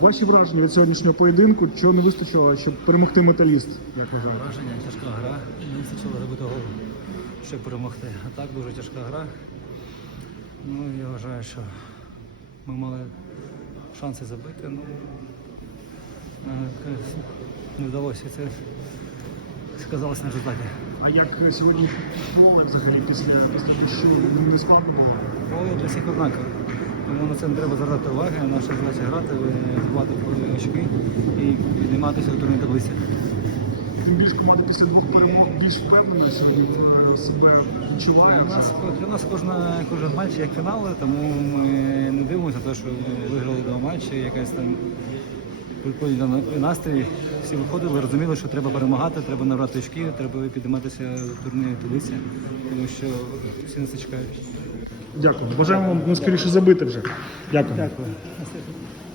Ваші враження від сьогоднішнього поєдинку, чого не вистачило, щоб перемогти металіст, як вважаєте? Враження, тяжка гра. Не вистачило забити гол, щоб перемогти. А так дуже тяжка гра. Ну, я вважаю, що ми мали шанси забити. Ну, е, не вдалося. Це сказалось на результаті. А як сьогодні поле взагалі після після дощу не складно було? Поле для всіх однакове. Тому на це не треба звертати уваги. Наша задача грати, збивати очки і підніматися у турній таблиці. Тим більше команда після двох перемог більш впевнена сьогодні в себе відчуває. Для нас, для нас кожна, кожен матч як фінал, тому ми не дивимося те, що виграли два матчі, якась там прикольна на- настрій. Всі виходили, розуміли, що треба перемагати, треба набрати очки, треба підійматися в турнірі таблиці, тому що всі нас чекають. Дякую. Бажаємо вам ну, скоріше забити вже. Дякую. Дякую.